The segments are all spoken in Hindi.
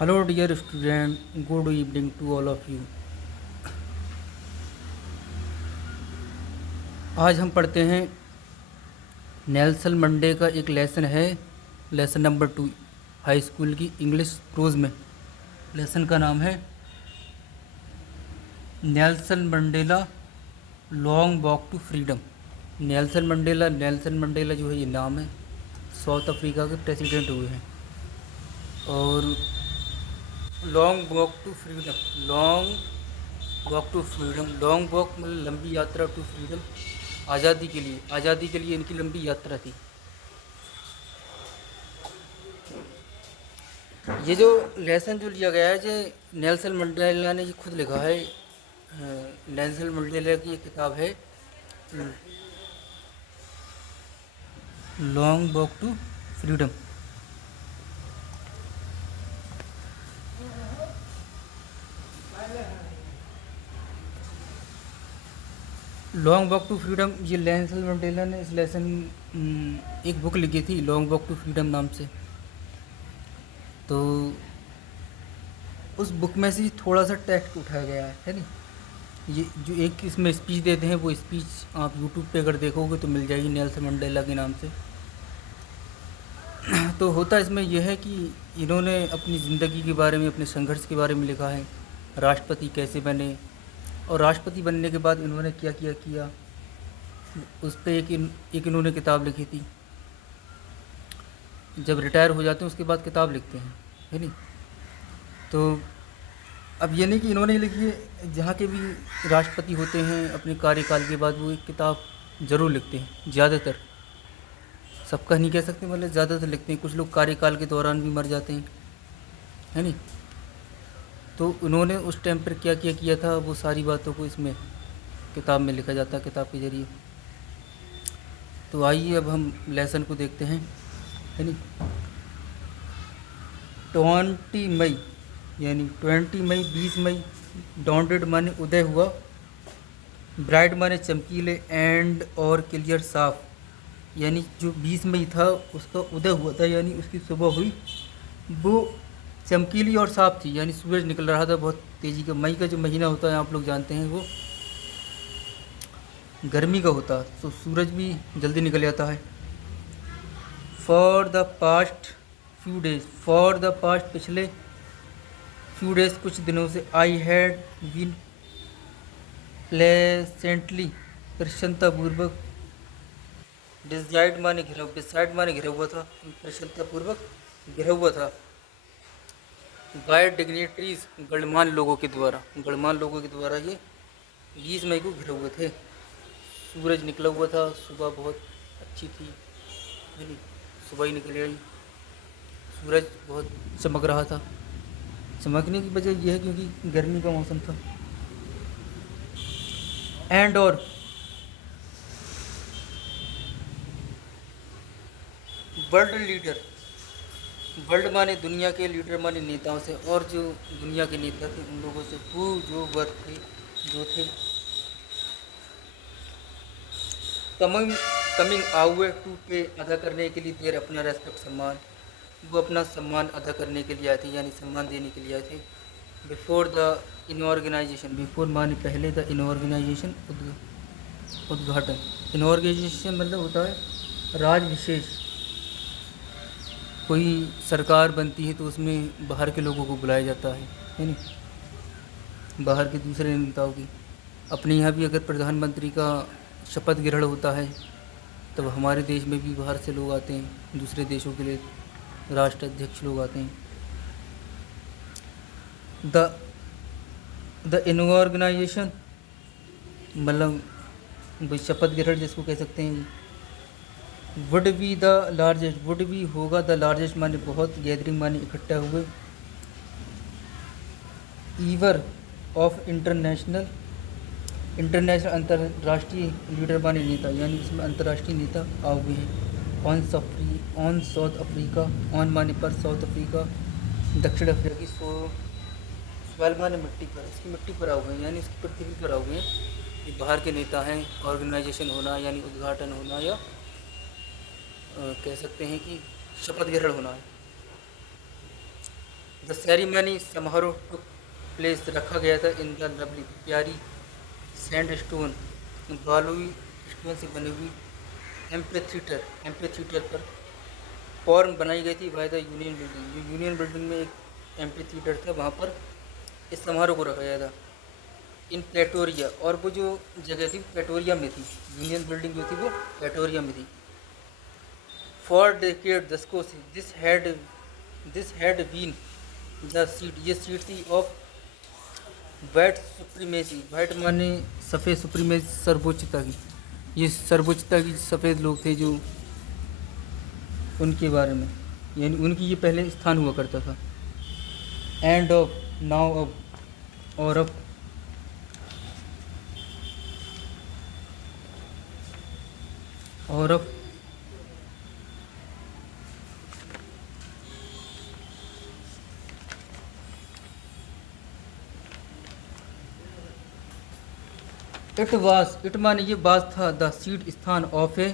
Hello, dear student. Good evening to all of you. आज हम पढ़ते हैं नेल्सन मंडे का एक लेसन है, लेसन नंबर 2 हाई स्कूल की इंग्लिश प्रोज में। लेसन का नाम है Nelson Mandela long walk to freedom. Nelson Mandela जो है ये नाम है, साउथ अफ्रीका के प्रेसिडेंट हुए हैं। और long walk to freedom, long walk मतलब लंबी यात्रा टू फ्रीडम, आज़ादी के लिए इनकी लंबी यात्रा थी। ये जो लेसन जो लिया गया है, जो नेल्सन मंडेला ने ये खुद लिखा है। नेल्सन मंडेला की एक किताब है long walk to freedom. Long walk to freedom, ये नेल्सन मंडेला ने इस लेसन एक बुक लिखी थी लॉन्ग वॉक टू फ्रीडम नाम से। तो उस बुक में से थोड़ा सा टेक्स्ट उठाया गया है नहीं। ये जो एक इसमें स्पीच देते हैं, वो स्पीच आप यूट्यूब पे अगर देखोगे तो मिल जाएगी नेल्सन मंडेला के नाम से। तो होता इसमें यह है कि इन्होंने अपनी ज़िंदगी के बारे में, अपने संघर्ष के बारे में लिखा है, राष्ट्रपति कैसे बने, और राष्ट्रपति बनने के बाद इन्होंने क्या किया उस पर एक इन्होंने किताब लिखी थी। जब रिटायर हो जाते हैं उसके बाद किताब लिखते हैं, है नहीं। तो अब ये नहीं कि इन्होंने लिखी है, जहाँ के भी राष्ट्रपति होते हैं अपने कार्यकाल के बाद वो एक किताब ज़रूर लिखते हैं। ज़्यादातर, सबका नहीं कह सकते, मतलब ज़्यादातर लिखते हैं। कुछ लोग कार्यकाल के दौरान भी मर जाते हैं, है नहीं। तो उन्होंने उस टाइम पर क्या किया था, वो सारी बातों को इसमें किताब में लिखा जाता है, किताब के ज़रिए। तो आइए अब हम लेसन को देखते हैं, है नहीं। 20 मई यानी 20 मई 20 मई, डाउनडेड माने उदय हुआ, ब्राइट माने चमकीले, एंड और क्लियर साफ, यानी जो 20 मई था उसका उदय हुआ था, यानी उसकी सुबह हुई, वो चमकीली और साफ़ थी, यानी सूरज निकल रहा था बहुत तेज़ी का। मई का जो महीना होता है आप लोग जानते हैं, वो गर्मी का होता है, तो सूरज भी जल्दी निकल जाता है। फॉर द पास्ट पिछले फ्यू डेज कुछ दिनों से, आई हैड बीन प्लेसेंटली प्रसन्नतापूर्वक, डिसाइड माने घिरा हुआ था, प्रसन्नतापूर्वक घिरा हुआ था, बाय डिग्नेटरीज गणमान्य लोगों के द्वारा ये 20 मई को घिरे हुए थे। सूरज निकला हुआ था, सुबह बहुत अच्छी थी, है नहीं, सुबह ही निकल आई, सूरज बहुत चमक रहा था। चमकने की वजह यह है क्योंकि गर्मी का मौसम था। एंड और वर्ल्ड माने दुनिया के, लीडर माने नेताओं से, और जो दुनिया के नेता थे उन लोगों से, वो जो थे कमिंग आउट टू पे, अदा करने के लिए, देर अपना रेस्पेक्ट सम्मान, वो अपना सम्मान अदा करने के लिए आए थे, यानी सम्मान देने के लिए आए थे। बिफोर द इनऑर्गेनाइजेशन, बिफोर माने पहले, द इनऑर्गेनाइजेशन उद्घाटन, इनऑर्गेनाइजेशन मतलब होता है राज विशेष। कोई सरकार बनती है तो उसमें बाहर के लोगों को बुलाया जाता है नहीं, बाहर के दूसरे नेताओं की। अपने यहाँ भी अगर प्रधानमंत्री का शपथ ग्रहण होता है तब हमारे देश में भी बाहर से लोग आते हैं, दूसरे देशों के लिए राष्ट्राध्यक्ष लोग आते हैं। द इनऑर्गेनाइजेशन मतलब वही शपथ ग्रहण जिसको कह सकते हैं। वुड बी होगा, द लार्जेस्ट माने बहुत, गैदरिंग माने इकट्ठा हुए, ईवर ऑफ इंटरनेशनल अंतर्राष्ट्रीय, लीडर माने नेता, यानी इसमें अंतर्राष्ट्रीय नेता आ हुए हैं। ऑन साउथ अफ्रीका, ऑन माने पर, साउथ अफ्रीका दक्षिण अफ्रीका की, स्वेल माने मिट्टी पर, इसकी मिट्टी पर आ हुए हैं, यानी इसकी पृथ्वी पर आ हुए हैं। ये बाहर के नेता हैं। ऑर्गेनाइजेशन होना यानी उद्घाटन होना, या कह सकते हैं कि शपथ ग्रहण होना है। द सेरेमनी समारोह टुक प्लेस रखा गया था इन द लवली प्यारी सैंड स्टोन बालुई स्टोन से बनी हुई एम्पीथिएटर पर फॉर्म बनाई गई थी by the union building. Union building में एक एम्पीथिएटर था, वहाँ पर इस समारोह को रखा गया था। इन प्रेटोरिया, और वो जो जगह थी प्रेटोरिया में थी, यूनियन बिल्डिंग जो थी वो प्रेटोरिया में थी। फॉर डेकेड दशकों से this had been the seat, ये सीट थी ऑफ वाइट सुप्रीमेसी। वाइट माने सफ़ेद, सुप्रीमेसी सर्वोच्चता की। ये सर्वोच्चता की सफ़ेद लोग थे जो उनके बारे में, यानी उनकी ये पहले स्थान हुआ करता था। एंड ऑफ नाउ अब, और अब और अब इट माने ये बाज था द सीट स्थान ऑफ ए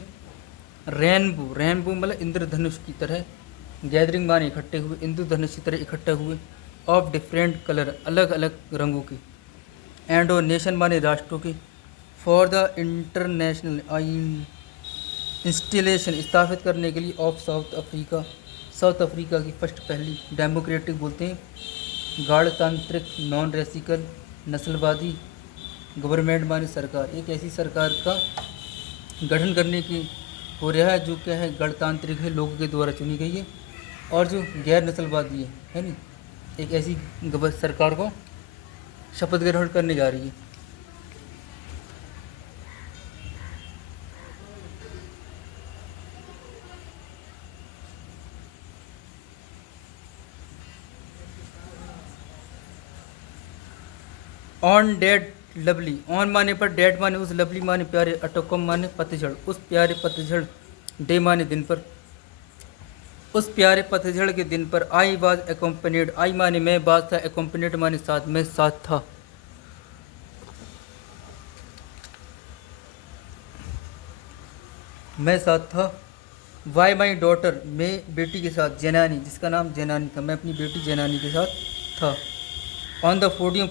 रेनबो मतलब इंद्रधनुष की तरह। गैदरिंग माने इकट्ठे हुए, इंद्रधनुष की तरह इकट्ठे हुए। ऑफ डिफरेंट कलर, अलग अलग रंगों के। एंड और नेशन माने राष्ट्रों के। फॉर द इंटरनेशनल इंस्टॉलेशन स्थापित करने के लिए ऑफ साउथ अफ्रीका की फर्स्ट पहली डेमोक्रेटिक बोलते हैं, गणतांत्रिक, नॉन रेसिकल, नस्लवादी गवर्नमेंट माने सरकार। एक ऐसी सरकार का गठन करने की हो रहा है जो क्या है, गणतांत्रिक है, लोगों के द्वारा चुनी गई है, और जो गैर नस्लवादी है नहीं। एक ऐसी सरकार को शपथ ग्रहण करने जा रही है। ऑन डेड लवली, ऑन माने पर, डेड माने उस, लवली माने प्यारे, अटोकम माने पतझड़, उस प्यारे पतझड़, डे माने दिन पर, उस प्यारे पतझड़ के दिन पर। आई वाज एकोम्पनीड, आई माने मैं, बाज था, एकोम्पनीड माने साथ, मैं साथ था। मैं साथ था। वाई माई डॉटर, मैं बेटी के साथ। जैनानी, जिसका नाम जैनानी था, मैं अपनी बेटी जैनानी के साथ था। ऑन द पोडियम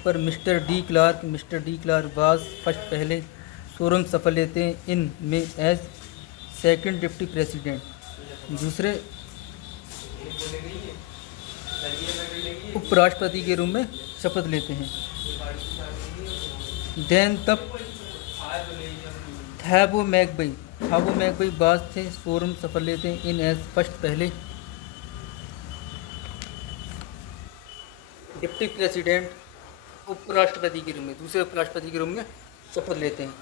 पर mister de Klerk was first पहले, सोरम सफल लेते हैं इन में एज सेकंड डिप्टी प्रेसिडेंट, दूसरे उपराष्ट्रपति के रूप में शपथ लेते हैं। देन तब थैबो मैकबई बाज थे, सोरम सफल लेते हैं इन एज फर्स्ट पहले डिप्टी प्रेसिडेंट, उपराष्ट्रपति के रूप में, दूसरे उपराष्ट्रपति के रूप में शपथ लेते हैं।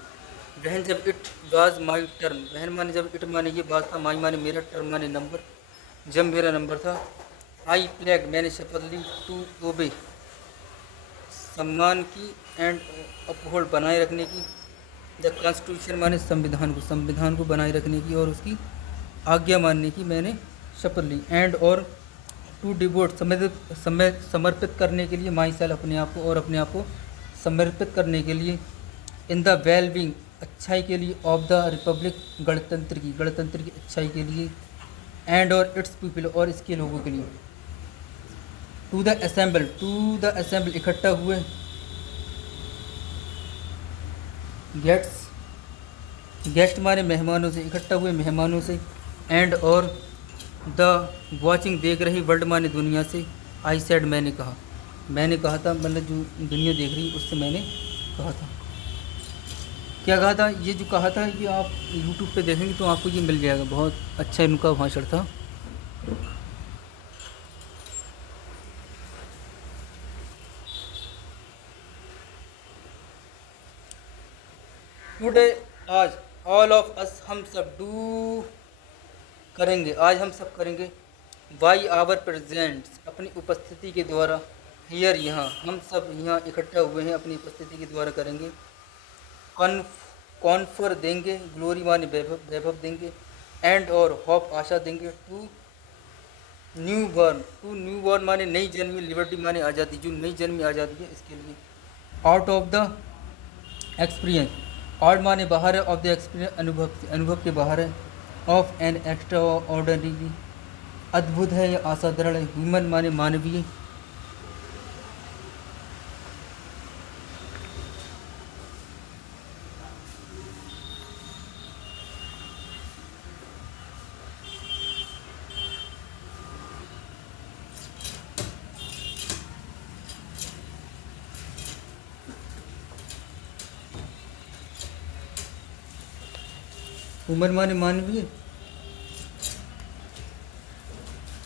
वहन जब इट वाज माई टर्म, वहन माने जब, इट माने ये बात था, माई माने मेरा, टर्म माने नंबर, जब मेरा नंबर था। आई प्लेग, मैंने शपथ ली, टू ओबे सम्मान की, एंड अपहोल्ड बनाए रखने की, द कॉन्स्टिट्यूशन माने संविधान को बनाए रखने की और उसकी आज्ञा मानने की मैंने शपथ ली। एंड और टू डिवोट, समर्पित करने के लिए, माई सेल्फ अपने आप को, और अपने आप को समर्पित करने के लिए, इन द वेल बींग अच्छाई के लिए, ऑफ द रिपब्लिक गणतंत्र की अच्छाई के लिए, एंड और इट्स पीपल और इसके लोगों के लिए। टू द असेंबल इकट्ठा हुए, गेस्ट माने मेहमानों से, इकट्ठा हुए मेहमानों से। एंड और द वॉचिंग देख रही, वर्ल्ड माने दुनिया से। आई सेड मैंने कहा था, मतलब जो दुनिया देख रही उससे मैंने कहा था। क्या कहा था? ये जो कहा था ये आप यूट्यूब पे देखेंगे तो आपको ये मिल जाएगा, बहुत अच्छा इनका भाषण था। टुडे, आज, ऑल ऑफ अस, हम सब, डू करेंगे, आज हम सब करेंगे, बाई आवर प्रेजेंट्स, अपनी उपस्थिति के द्वारा, हियर यहाँ, हम सब यहाँ इकट्ठा हुए हैं अपनी उपस्थिति के द्वारा करेंगे। कॉन्फर देंगे, ग्लोरी माने वैभव देंगे, एंड और होप आशा देंगे, टू न्यू बॉर्न माने नई जन्मी, लिबर्टी माने आज़ादी, जो नई जन्मी आज़ादी है इसके लिए। Out of the experience, out माने बाहर है, ऑफ द एक्सपीरियंस अनुभव के बाहर है, ऑफ एन एक्स्ट्रा ऑर्डनरी अद्भुत है या असाधारण है? ह्यूमन माने मानवीय। ह्यूमन माने मानवीय।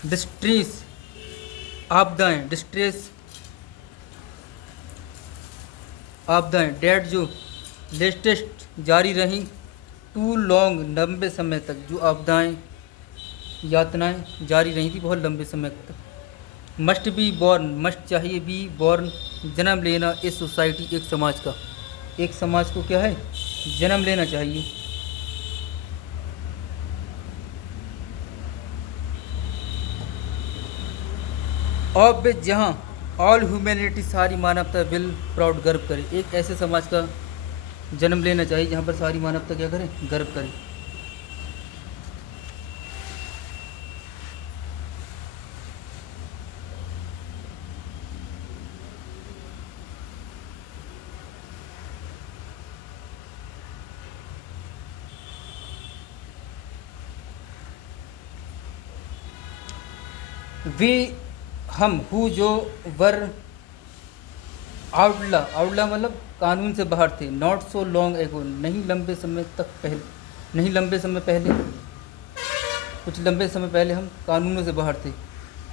डिस्ट्रेस, आपदाएं, डिस्ट्रेस आपदाएं। डेट जो लेटेस्ट जारी रहीं। टू लॉन्ग, लंबे समय तक। जो आपदाएं, यातनाएं जारी रही थी बहुत लंबे समय तक। मस्ट बी बॉर्न, मस्ट चाहिए, बी बॉर्न जन्म लेना। इस सोसाइटी, एक समाज का, एक समाज को क्या है, जन्म लेना चाहिए। ऑफ विच, जहाँ ऑल ह्यूमैनिटी, सारी मानवता विल प्राउड, गर्व करे। एक ऐसे समाज का जन्म लेना चाहिए जहाँ पर सारी मानवता क्या करे, गर्व करे। वे, हम, हु जो, वर आउटला, आउटला मतलब कानून से बाहर थे। नॉट सो लॉन्ग एगो, नहीं लंबे समय तक पहले, नहीं लंबे समय पहले, कुछ लंबे समय पहले हम कानूनों से बाहर थे।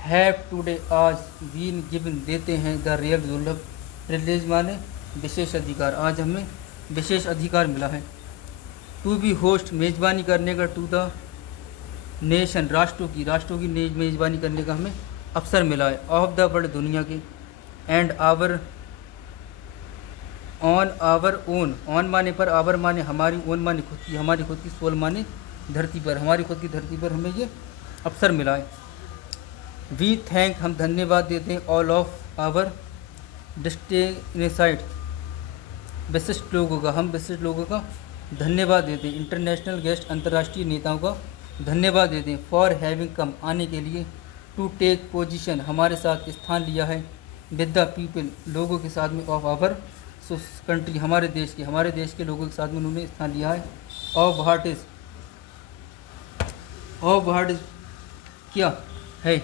हैव टुडे, आज, बीन गिवन, देते हैं, द रियल, दुर्लभ, प्रिविलेज माने विशेष अधिकार, आज हमें विशेष अधिकार मिला है। टू बी होस्ट, मेज़बानी करने का। टू द नेशन, राष्ट्रों की मेज़बानी करने का हमें अवसर मिला है। ऑफ द वर्ल्ड, दुनिया के। And our, on our own, on माने पर, आवर माने हमारी, ओन माने खुद की, हमारी खुद की, सोल माने धरती पर, हमारी खुद की धरती पर हमें ये अवसर मिला है। वी थैंक, हम धन्यवाद देते हैं। ऑल ऑफ आवर डिस्टिग्निफाइड, विशिष्ट लोगों का, हम विशिष्ट लोगों का धन्यवाद देते हैं। इंटरनेशनल गेस्ट, अंतर्राष्ट्रीय नेताओं का धन्यवाद देते हैं। फॉर हैविंग कम, आने के लिए। टू टेक पोजीशन, हमारे साथ स्थान लिया है। विद द पीपल, लोगों के साथ में। ऑफ आवर कंट्री, हमारे देश के लोगों के साथ में उन्होंने स्थान लिया है। Of heart is, of heart is क्या है।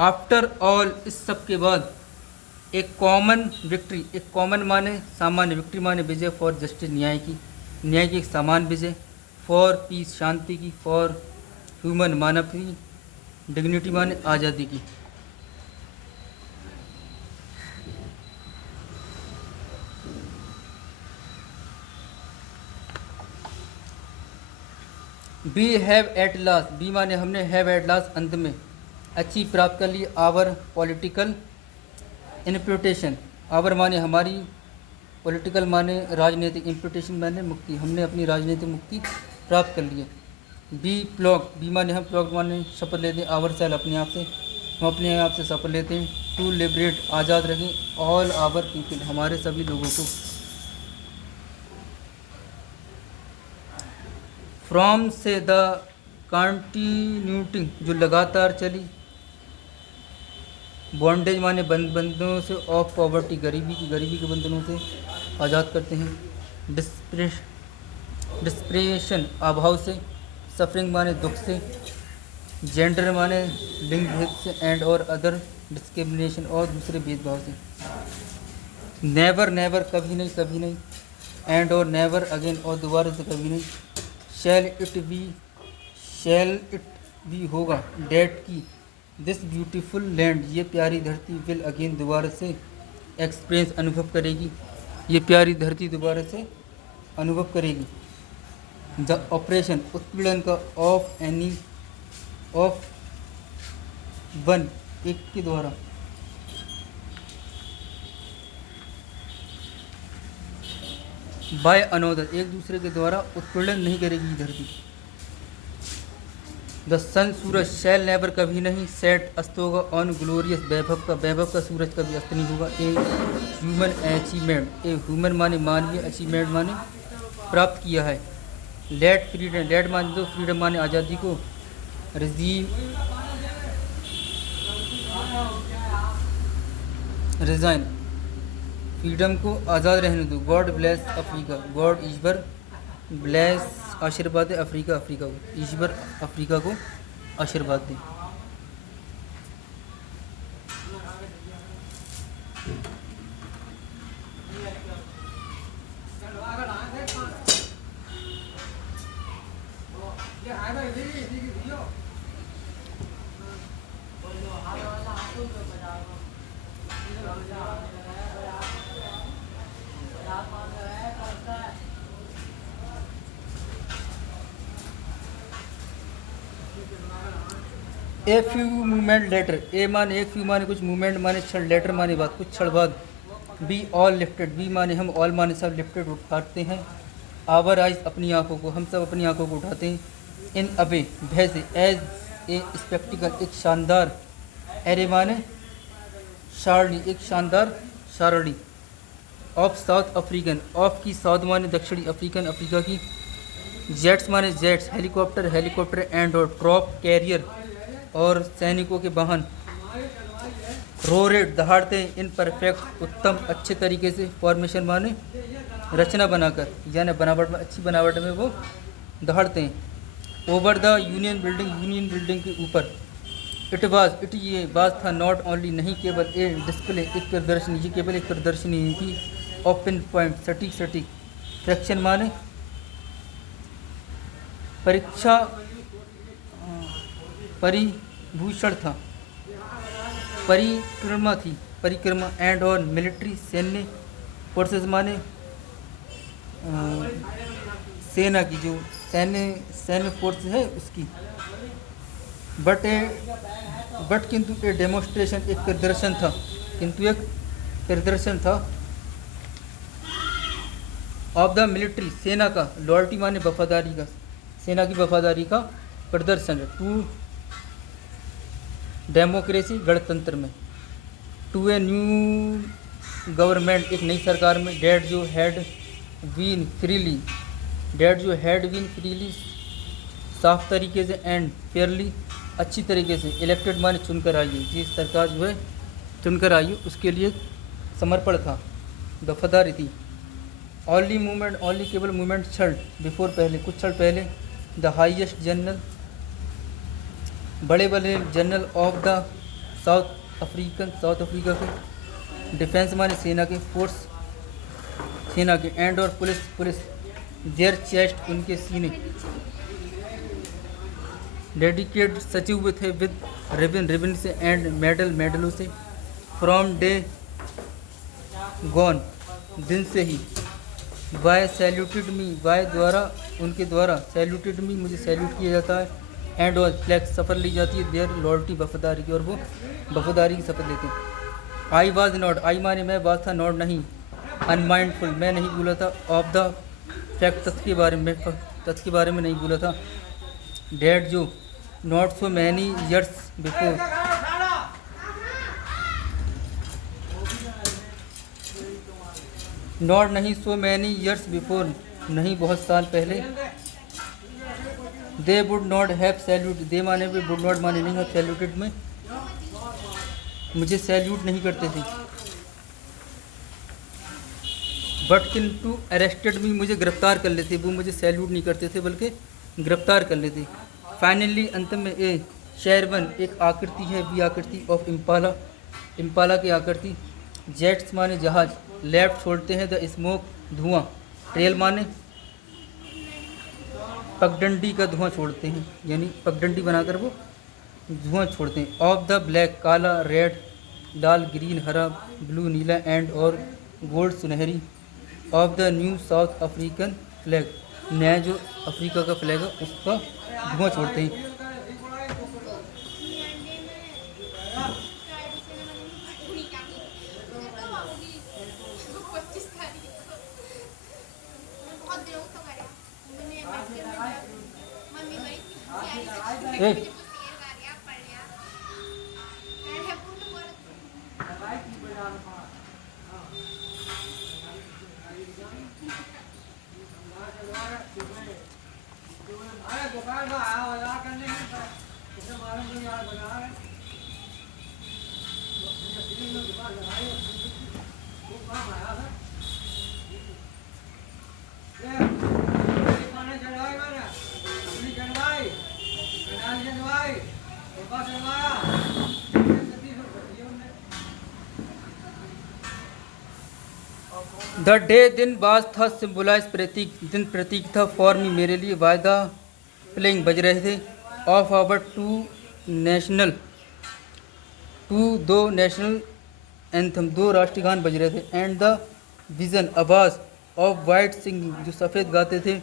आफ्टर ऑल, इस सब के बाद। एक कॉमन विक्ट्री, एक कॉमन माने सामान्य, विक्ट्री माने विजय। फॉर जस्टिस, न्याय की, न्याय की एक समान विजय। फॉर पीस, शांति की। फॉर ह्यूमन, मानव की। डिग्निटी माने आज़ादी की। We have at last, we माने हमने, हैव एट लास्ट अंत में, अचीव प्राप्त कर ली। आवर पॉलिटिकल इम्प्यूटेशन, आवर माने हमारी, पॉलिटिकल माने राजनीतिक, इम्प्यूटेशन माने मुक्ति, हमने अपनी राजनीतिक मुक्ति प्राप्त कर ली है। बी प्लॉग, बी माने हम, प्लॉग माने शपथ लेते हैं। आवर सेल, अपने आप से, हम अपने आप से शपथ लेते हैं। टू लिबरेट, आज़ाद रखें। ऑल आवर पीपल, हमारे सभी लोगों को। फ्रॉम से, द कंटिन्यूटी, जो लगातार चली। बॉन्डेज माने बंधनों से। ऑफ पॉवर्टी, गरीबी की, गरीबी के बंधनों से आज़ाद करते हैं। डिस्प्रेशन, अभाव से। सफरिंग माने दुख से। जेंडर माने लिंग भेद से। एंड और अदर डिस्क्रिमिनेशन, और दूसरे भेदभाव से। नेवर, नेवर कभी नहीं, कभी नहीं। एंड और नेवर अगेन, और दोबारा से कभी नहीं। शैल इट बी, शैल इट भी होगा। डेट की, दिस ब्यूटीफुल लैंड, ये प्यारी धरती। विल अगेन, दोबारा से। एक्सपीरियंस, अनुभव करेगी, ये प्यारी धरती दोबारा से अनुभव करेगी। द ऑपरेशन, उत्पीड़न का। ऑफ एनी, ऑफ वन, एक के द्वारा। बाय अनोदर, एक दूसरे के द्वारा उत्पीड़न नहीं करेगी धरती। The sun, Suraj. Shell never, कभी नहीं। सेट, अस्त होगा। ऑन ग्लोरियस, वैभव का, वैभव का सूरज कभी अस्त नहीं होगा। A human achievement, a human माने मानवीय, अचीवमेंट माने प्राप्त किया है। लेट फ्रीडम, लेट माने दो, फ्रीडम माने आज़ादी को, रिजीम रिजाइन, फ्रीडम को आज़ाद रहने दो। गॉड ब्लेस अफ्रीका, गॉड ईश्वर, ब्लेस आशीर्वाद है अफ्रीका, अफ्रीका को, ईश्वर अफ्रीका को आशीर्वाद दे। ए फ्यू मूवमेंट लेटर, ए माने एक, फ्यू माने कुछ, मूवमेंट माने क्षण, लेटर माने बात, कुछ क्षण बाद। बी ऑल लिफ्टेड, बी माने हम, ऑल माने सब, लिफ्टेड उठाते हैं। आवर आइज अपनी आंखों को, हम सब अपनी आंखों को उठाते हैं। इन अवे भय से, एज ए स्पेक्टिकल एक शानदार, एरे माने सारणी एक शानदार सारणी। ऑफ साउथ अफ्रीकन, ऑफ की साउथ माने दक्षिणी, अफ्रीकन अफ्रीका की। जेट्स माने जेट्स हेलीकॉप्टर, हेलीकॉप्टर एंड और ट्रॉप कैरियर और सैनिकों के वाहन। रोरेट दहाड़ते, इन परफेक्ट उत्तम अच्छे तरीके से, फॉर्मेशन माने रचना बनाकर, यानी बनावट में अच्छी बनावट में वो दहाड़ते हैं। Over the union building, union building के ऊपर। इट वाज, इट ये बात था, नॉट ओनली नहीं केवल, ए डिस्प्ले एक प्रदर्शनी, ये केवल एक प्रदर्शनी नहीं थी। ओपन पॉइंट सटीक सटीक, फ्रैक्शन माने परीक्षा, परिभूषण था, परिक्रमा थी, परिक्रमा एंड और मिलिट्री सैन्य, फोर्सेस माने सेना की, जो सैन्य फोर्स है उसकी। बट किंतु ए डेमोन्स्ट्रेशन एक प्रदर्शन था, किंतु एक प्रदर्शन था। ऑफ द मिलिट्री सेना का, लॉयल्टी माने वफादारी का, सेना की वफादारी का प्रदर्शन है। टू डेमोक्रेसी गणतंत्र में। टू ए न्यू गवर्नमेंट एक नई सरकार में। डेट जो हैड बीन फ्रीली, डेट जो हैड बीन फ्रीली साफ तरीके से, एंड फेयरली अच्छी तरीके से, इलेक्टेड माने चुनकर आई है, जिस सरकार जो है चुनकर आई है उसके लिए समर्पण था, वफादारी थी। ओनली मूवमेंट, ओनली केवल मूवमेंट क्षण, बिफोर पहले, कुछ क्षण पहले। द हाईएस्ट जनरल, बड़े बड़े general of the south African, south Africa के। डिफेंस माने सेना के, फोर्स सेना के, एंड और पुलिस, पुलिस देयर चेस्ट उनके सीने। डेडिकेट सचे हुए थे विद रिबन, रिबन से, एंड मेडल, मेडलों से। फ्रॉम डे गॉन दिन से ही। वाई सैल्यूटेड मी, वाई द्वारा उनके द्वारा, सैल्यूटेड मी मुझे सैल्यूट किया जाता है। एंड और फ्लैक्स शपथ ली जाती है, देयर लॉयल्टी वफादारी की, और वो वफादारी की शपथ लेते हैं। आई वाज नॉट, आई माने मैं, वाज था नॉट नहीं, अनमाइंडफुल मैं नहीं भूला था, ऑफ द फैक्ट तथ्य के बारे में, तथ्य के बारे में नहीं भूला था। डेट जो not so many years before, not नहीं, सो मैनी ईयर्स बिफोर नहीं बहुत साल पहले। They would not have salute, they माने भी, वुड नॉट माने नहीं, और सैल्यूटेड में मुझे सैल्यूट नहीं करते थे। बट किंतु अरेस्टेड मी मुझे गिरफ्तार कर लेते, वो मुझे सैल्यूट नहीं करते थे बल्कि गिरफ्तार कर लेते। फाइनली अंत में ए शेरवन एक आकृति है, बी आकृति ऑफ इम्पाला, इम्पाला की आकृति। जेट्स माने जहाज, लेफ्ट छोड़ते हैं, द स्मोक धुआं, ट्रेल माने पगडंडी का धुआं छोड़ते हैं, यानी पगडंडी बनाकर वो धुआं छोड़ते हैं। ऑफ द ब्लैक काला, रेड लाल, ग्रीन हरा, ब्लू नीला, एंड और गोल्ड सुनहरी। Of the new south African flag, नया जो अफ्रीका का फ्लैग है उसका धुआं छोड़ते हैं। ए, द डे दिन बाज था सिम्बोलाइज प्रतीक, दिन प्रतीक था फॉर मी मेरे लिए, वायदा प्लेइंग बज रहे थे, ऑफ आवर दो नेशनल एंथम, दो राष्ट्रीय गान बज रहे थे, एंड द विजन आवाज ऑफ वाइट सिंगिंग, जो सफ़ेद गाते थे,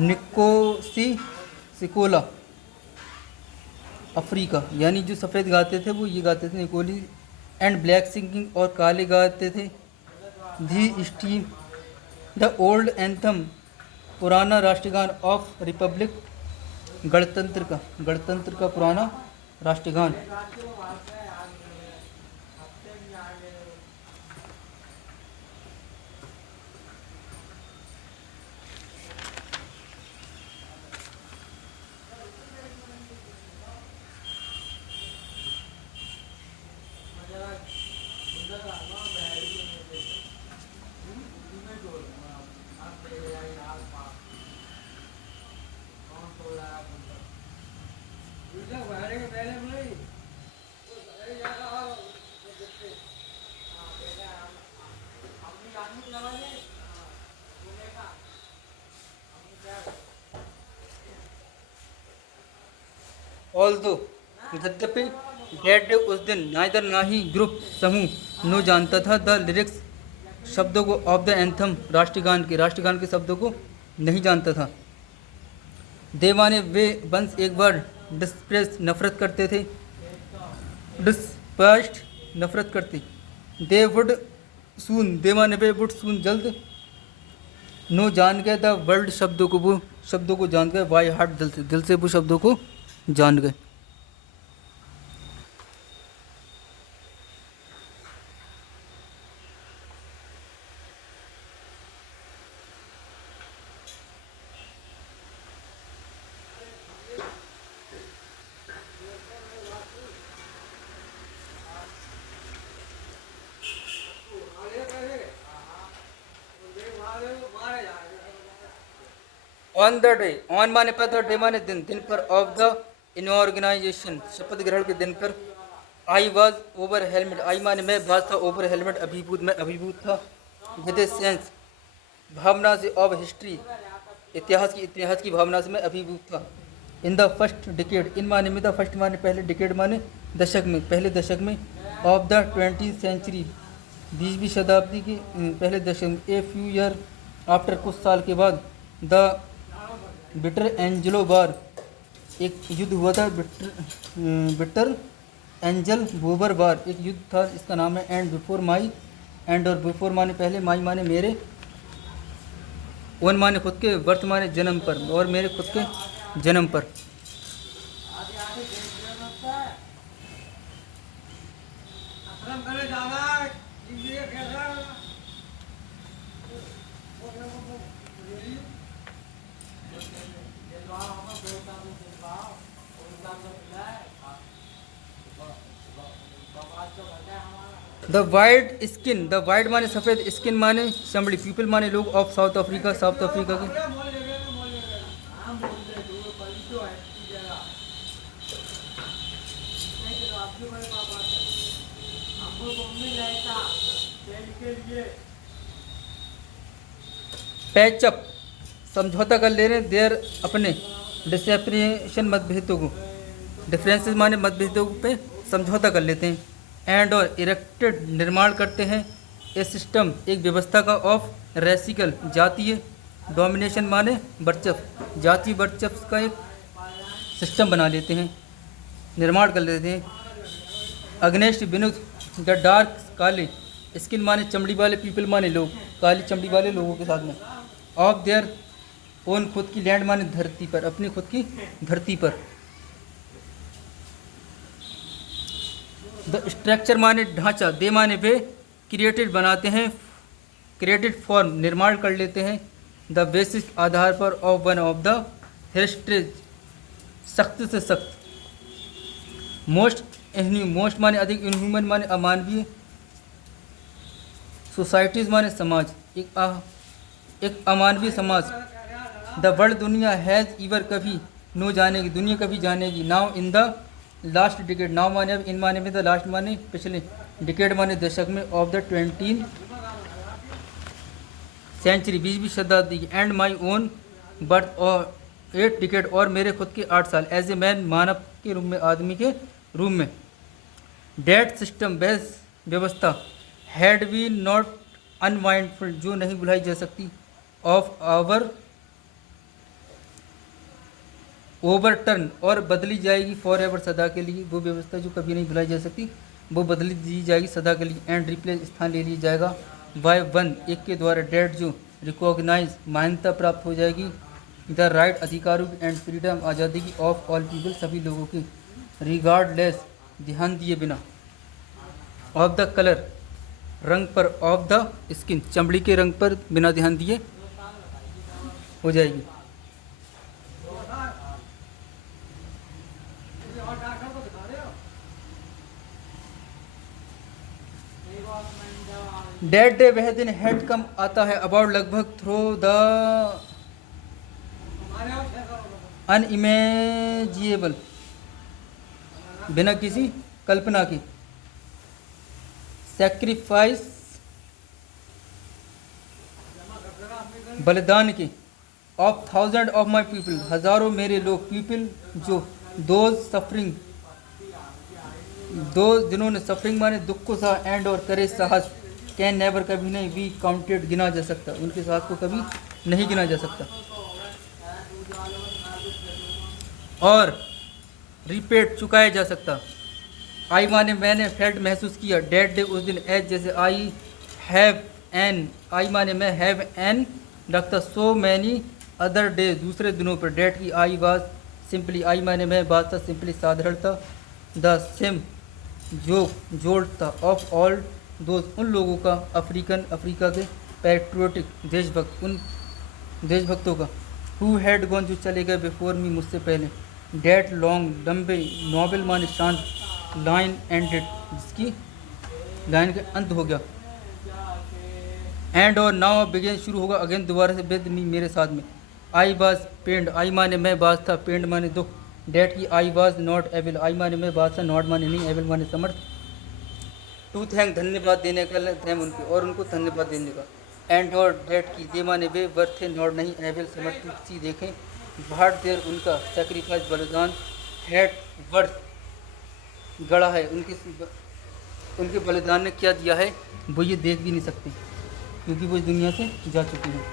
निकोसी सिकोला अफ्रीका, यानी जो सफ़ेद गाते थे वो ये गाते थे निकोली, एंड ब्लैक सिंगिंग, और काले गाते थे दी स्टीम, द ओल्ड एंथम, पुराना राष्ट्रीय गान, ऑफ रिपब्लिक, गणतंत्र का पुराना राष्ट्रीय गान। ऑल्दो, यद्यपि डेट डे उस दिन नाइदर ना ही ग्रुप समूह नो जानता था द लिरिक्स, शब्दों को, ऑफ द एंथम, राष्ट्रीय गान के शब्दों को नहीं जानता था। दे माने वे, वंस एक बार, डिस्प्रेस नफरत करते थे, डिस्पर्स्ड नफरत करते, दे वुड सून, दे माने वे, वुड सून जल्द, नो जान गए, द वर्ल्ड शब्दों को जान गए, वाई हार्ट दिल से वो शब्दों को जान गए। ऑन द डे, ऑन माने पर, द डे माने दिन, दिन पर, ऑफ द इनऑर्गेनाइजेशन, शपथ ग्रहण के दिन पर, आई वॉज ओवर हेलमेट, आई माने मैं, बाज था, ओवर हेलमेट अभिभूत, मैं अभिभूत था, विद ए सेंस, भावना से, ऑफ हिस्ट्री, इतिहास की भावना से मैं अभिभूत था, इन द फर्स्ट डिकेड, इन माने में, द फर्स्ट माने पहले, डिकेड माने दशक में, पहले दशक में, ऑफ द 20th सेंचुरी, 20वीं शताब्दी के पहले दशक में, ए फ्यू ईयर आफ्टर, कुछ साल के बाद, द बिटर एंजलो वार, एक युद्ध हुआ था, बिटर एंजल बोबर वार, एक युद्ध था, इसका नाम है, एंड बिफोर माई, एंड और बिफोर माने पहले, माई माने मेरे, ओन माने खुद के, वर्त माने जन्म पर, और मेरे खुद के जन्म पर। द वाइड माने सफ़ेद, स्किन माने चमड़ी, पीपल माने लोग, ऑफ साउथ अफ्रीका के, पैचअप, समझौता कर ले रहे, देर अपने, डिसएप्रिएशन डिफरेंसेस माने मतभेदों पे समझौता कर लेते हैं, एंड और इरेक्टेड, निर्माण करते हैं, ए सिस्टम, एक व्यवस्था का, ऑफ रेसिकल, जातीय, डोमिनेशन माने वर्चस्व, जातीय वर्चस्व का एक सिस्टम बना लेते हैं, निर्माण कर लेते हैं, अग्नेस्ट, विनुद्ध, द डार्क, काले, स्किन माने चमड़ी वाले, पीपल माने लोग, काली चमड़ी वाले लोगों के साथ में, ऑफ देयर ओन, खुद की, लैंड माने धरती पर, अपनी खुद की धरती पर, द स्ट्रक्चर माने ढांचा, दे माने वे, क्रिएटेड बनाते हैं, क्रिएटेड फॉर्म, निर्माण कर लेते हैं, द बेसिस, आधार पर, of one of the heritage, सख्त से सख्त। मोस्ट मोस्ट माने अधिक, इनह्यूमन माने अमानवीय, सोसाइटीज़ माने समाज, एक अमानवीय समाज। द वर्ल्ड दुनिया हैज़ ईवर कभी नो जानेगी, दुनिया कभी जानेगी। Now in the last decade, now माने अब, इन माने में द लास्ट माने पिछले, डिकेड माने दशक में, ऑफ द 20 सेंचुरी 20वीं शताब्दी की, एंड माई ओन बर्थ और 8 डिकेड, और मेरे खुद के 8 साल, एज ए मैन मानव के रूप में, आदमी के रूप में। डेट सिस्टम व्यवस्था, हैड वी नॉट अनमाइंडफुल, जो नहीं भुलाई जा सकती, ऑफ आवर ओवरटर्न, और बदली जाएगी, फॉर एवर सदा के लिए, वो व्यवस्था जो कभी नहीं भुलाई जा सकती वो बदली दी जाएगी सदा के लिए। एंड रिप्लेस, स्थान ले लिया जाएगा, बाय वन, एक के द्वारा, डेट जो रिकॉग्नाइज, मान्यता प्राप्त हो जाएगी, द राइट, अधिकारों की, एंड फ्रीडम, आज़ादी की, ऑफ ऑल पीपल, सभी लोगों की, रिगार्डलेस, ध्यान दिए बिना, ऑफ द कलर, रंग पर, ऑफ द स्किन, चमड़ी के रंग पर, बिना ध्यान दिए हो जाएगी। डेट डे वह दिन हैड कम आता है, अबाउट लगभग, थ्रो द अनइमेजिएबल, बिना किसी कल्पना की, सेक्रीफाइस, बलिदान की, of thousand of my people, हजारों मेरे लोग, पीपल जो, दोज सफरिंग, दो जिन्होंने, सफरिंग माने दुख को सहा, एंड और करे साहस, कैन नेवर, कभी नहीं, बी काउंटेड, गिना जा सकता, उनके साथ को कभी नहीं गिना जा सकता। और रिपेट, चुकाया जा सकता। आई माने मैंने, फेल्ट महसूस किया, डेट डे उस दिन, एज जैसे, आई हैव एन, आई माने मैं, हैव एन रखता, सो मैनी अदर डे, दूसरे दिनों पर। डेट की, आई वाज सिंपली, आई माने मैं, बादशाह, सिंपली साधारणता, द सेम जो जोड़ता, ऑफ ऑल दोज, उन लोगों का, अफ्रीकन, अफ्रीका के, पैट्रियोटिक, देशभक्त, उन देशभक्तों का, हु हैड गॉन, जो चले गए, बिफोर मी, मुझसे पहले। डेट लॉन्ग, लंबे, नॉवेल माने शांत, लाइन एंडेड, जिसकी लाइन के अंत हो गया, एंड और नाउ बिगेन, शुरू होगा, अगेन दोबारा से, विद मी, मेरे साथ में। आई वाज पेंड, आई माने मैं, बाज था, पेंड माने दुख। डेट की, आई वाज नॉट एबल, आई माने मैं, बादशाह, नॉट माने नहीं, एबल माने समर्थ, टू थैंक, धन्यवाद देने का, थैम उनके, और उनको धन्यवाद देने का। एंड और डेट की, दे माने वे, वर्थ थे, नॉट नहीं, एबल समर्थ, टू सी देखें, भाट देर उनका, सेक्रीफाइस बलिदान, हैड वर्थ गढ़ा है, उनके बलिदान ने क्या दिया है, वो ये देख भी नहीं सकते, क्योंकि वो इस दुनिया से जा चुके हैं।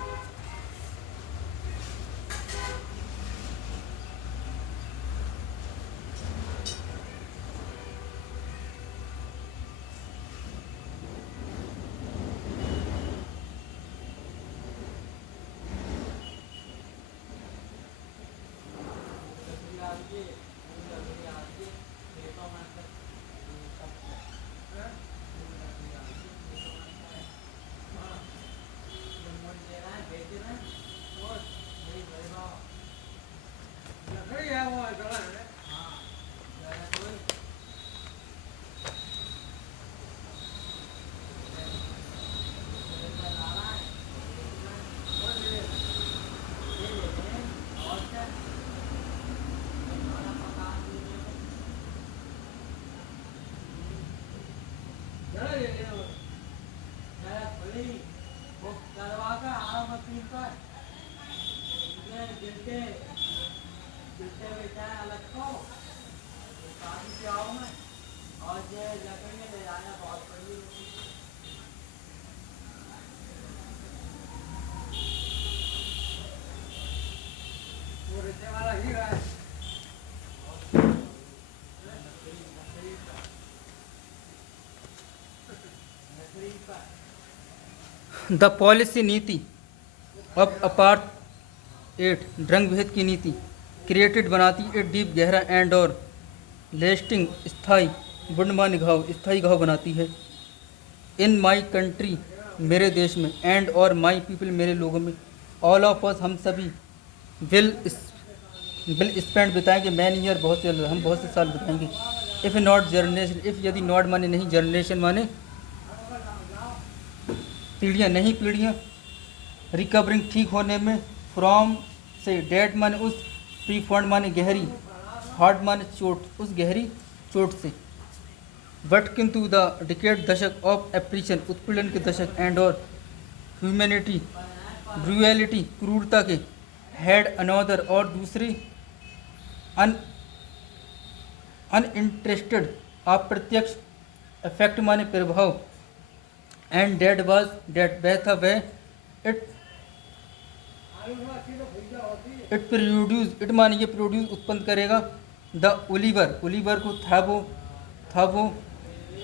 द पॉलिसी, नीति, अब अपार्ट 8, रंग भेद की नीति, क्रिएटेड, बनाती, ए डीप, गहरा, एंड और लेस्टिंग, स्थाई, बुंडमान घाव, स्थाई घाव बनाती है, इन माई कंट्री, मेरे देश में, एंड और माई पीपल, मेरे लोगों में, ऑल ऑफ अस, हम सभी, विल विल स्पेंड बिताएंगे, मैन ईयर बहुत से, हम बहुत से साल बिताएंगे। इफ़ नॉट जनरेशन, इफ़ यदि नॉट माने नहीं, जनरेशन माने पीढ़ियाँ, नहीं पीढ़ियाँ। रिकवरिंग ठीक होने में, फ्रॉम से, डेड माने उस, प्रीफॉन्ड माने गहरी, हार्ड माने चोट, उस गहरी चोट से। बट किंतु द डिकेड दशक ऑफ एप्रीशन, उत्पीड़न के दशक, एंड और ह्यूमैनिटी, ब्रुएलिटी, क्रूरता के, हैड अनदर और दूसरी, अन अनइंटरेस्टेड अप्रत्यक्ष, इफेक्ट माने प्रभाव, एंड डेट वाज डेट वह था वह, इट इट प्रोड्यूस, इट माने ये प्रोड्यूस उत्पन्न करेगा, द ओलिवर, ओलिवर को था वो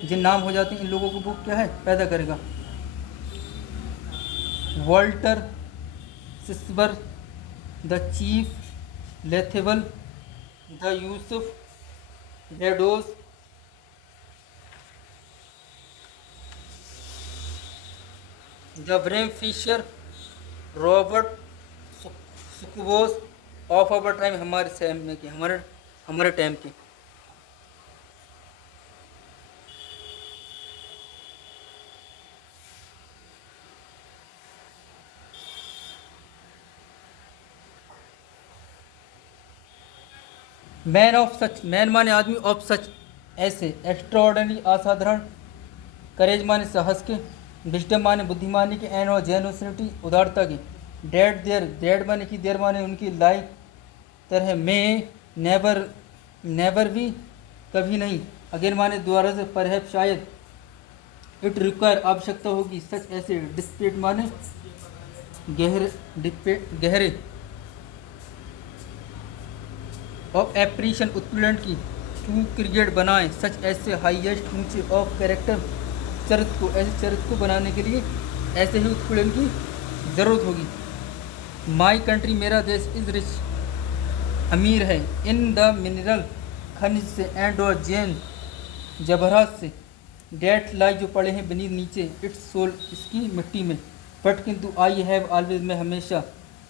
जिन नाम हो जाते हैं इन लोगों को वो क्या है पैदा करेगा। Walter Sisulu, the chief Luthuli, the Yusuf रेडोस, the Bram Fischer, Robert Sobukwe, of our time, हमारे समय के, हमारे टाइम के। मैन ऑफ सच, मैन माने आदमी, ऑफ सच ऐसे, एक्स्ट्राऑर्डनरी असाधारण, करेज माने साहस के, विजडम माने बुद्धिमानी के, एंड और जेनोसिटी उदारता के, डेड देयर, डेड माने की, देयर माने उनकी, लाइक तरह, में नेवर, नेवर भी कभी नहीं, अगेन माने दोबारा से, परहैप शायद, इट रिक्वायर आवश्यकता होगी, सच ऐसे, डिस्पेट माने गहरे, गहरे, ऑफ एप्रीशन उत्पीड़न की, टू क्रिएट बनाएं, सच ऐसे, हाईएस्ट ऊंचे, ऑफ कैरेक्टर चरित्र को, ऐसे चरित्र को बनाने के लिए ऐसे ही उत्पीड़न की ज़रूरत होगी। माई कंट्री, मेरा देश, इज़ रिच, अमीर है, इन द मिनरल, खनिज से, एंड और जैन, जवाहरात से, डेट लाई जो पड़े हैं beneath नीचे, इट्स सोल, इसकी मिट्टी में, बट किंतु आई हैव ऑलवेज, मैं हमेशा,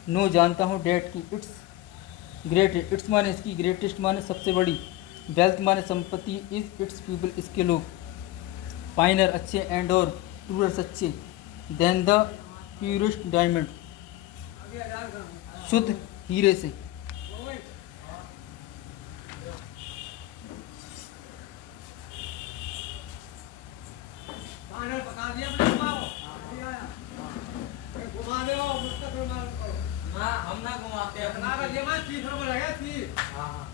नो जानता हूँ, डेट की, इट्स ग्रेट, इट्स माने इसकी, ग्रेटेस्ट माने सबसे बड़ी, वेल्थ माने संपत्ति, इज इट्स पीपल, इसके लोग, फाइनर अच्छे, एंड और ट्रूर सच्चे, देन द प्यूरेस्ट डायमंड, शुद्ध हीरे से। हम ना घुमाते हैं अपना ये मां 30 रुपए लगे 30। हां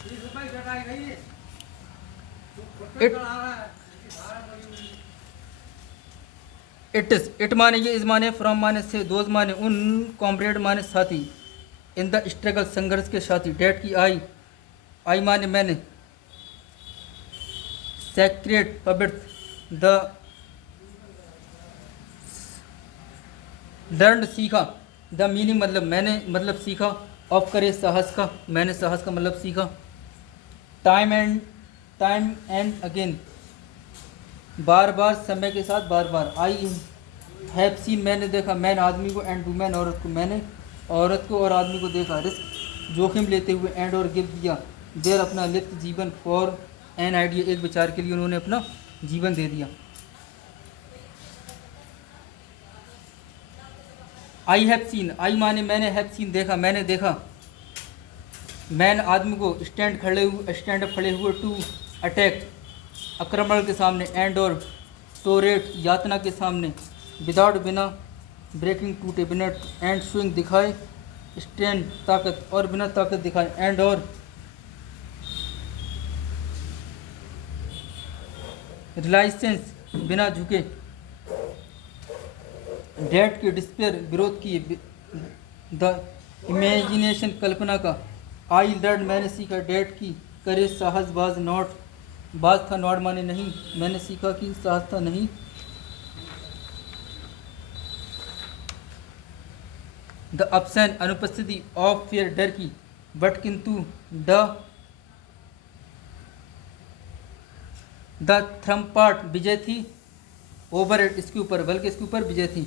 30 रुपए घटाई गई है। इट माने ये, इस माने, फ्रॉम माने से, दोज माने उन, कॉमरेड माने साथी, इन द स्ट्रगल संघर्ष के साथी, डेट की, आई माने मैंने, सेक्रेट पवित्र, द लर्न सीखा, द मीनिंग मतलब मैंने, मतलब सीखा, ऑफ करे साहस का, मैंने साहस का मतलब सीखा, टाइम एंड अगेन, बार बार, समय के साथ बार बार, आई हैव सीन, मैंने देखा, मैन आदमी को, एंड वुमेन औरत को, मैंने औरत को और आदमी को देखा, रिस्क जोखिम लेते हुए, एंड और गिव दिया, देर अपना लिप्त जीवन, फॉर एन आइडिया, एक विचार के लिए उन्होंने अपना जीवन दे दिया। आई हैव सीन, आई माने मैंने, हैव सीन देखा, मैंने देखा, मैन आदमी को, स्टैंड अप खड़े हुए, टू अटैक आक्रमण के सामने, एंड और टोरेट यातना के सामने, विदाउट बिना, ब्रेकिंग टूटे, बिना, एंड स्विंग दिखाए, स्ट्रेंथ ताकत, और बिना ताकत दिखाए, एंड और रिलाइसेंस बिना झुके, डेट के, डिस्पेयर विरोध किए, द इमेजिनेशन कल्पना का, आई लर्न मैंने सीखा, डेट की, करे साहस, बाज नॉट, बाज था, नॉट माने नहीं, मैंने सीखा कि साहस था नहीं, द अब्सेंट अनुपस्थिति, ऑफ फियर डर की, बट किंतु द थ्रम पार्ट विजय थी, ओवर इट इसके ऊपर, बल्कि इसके ऊपर विजय थी,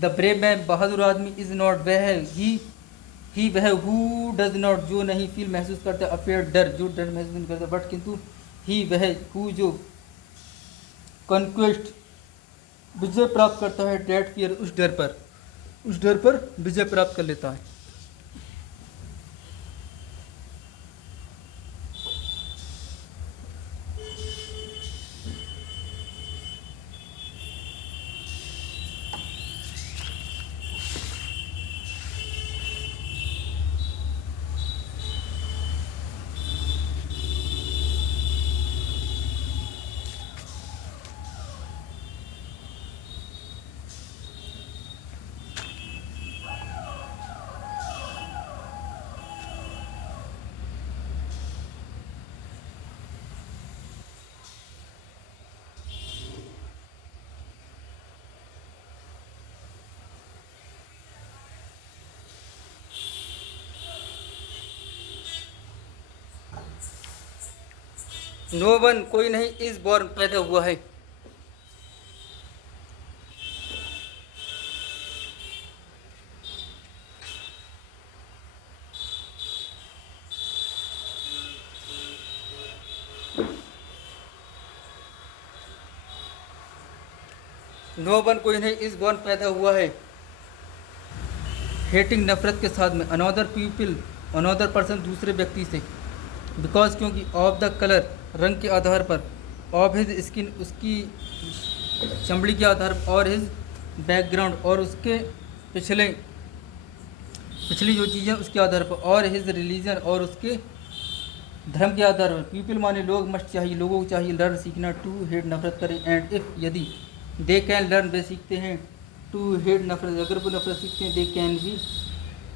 द ब्रेव मैन बहादुर आदमी इज़ नॉट वह ही वह हु डज नॉट जो नहीं फील महसूस करता अफेयर डर जो डर महसूस नहीं करता, बट किंतु ही वह हु जो कॉन्क्वेस्ट विजय प्राप्त करता है डेट फियर उस डर पर विजय प्राप्त कर लेता है। नो वन कोई नहीं इज बॉर्न पैदा हुआ है। नो वन कोई नहीं इज बॉर्न पैदा हुआ है। हेटिंग नफरत के साथ में अनदर पीपल अनदर पर्सन दूसरे व्यक्ति से, बिकॉज क्योंकि ऑफ द कलर रंग के आधार पर, ऑफ हिज स्किन उसकी चमड़ी के आधार पर, और हिज बैकग्राउंड और उसके पिछली जो चीज़ें उसके आधार पर, और हिज रिलीजन और उसके धर्म के आधार पर। पीपल माने लोग, मस्ट चाहिए लोगों को चाहिए, लर्न सीखना, टू हेट नफरत करें, एंड इफ़ यदि दे कैन लर्न वे सीखते हैं, टू हेट नफरत अगर वो नफरत सीखते हैं, दे कैन बी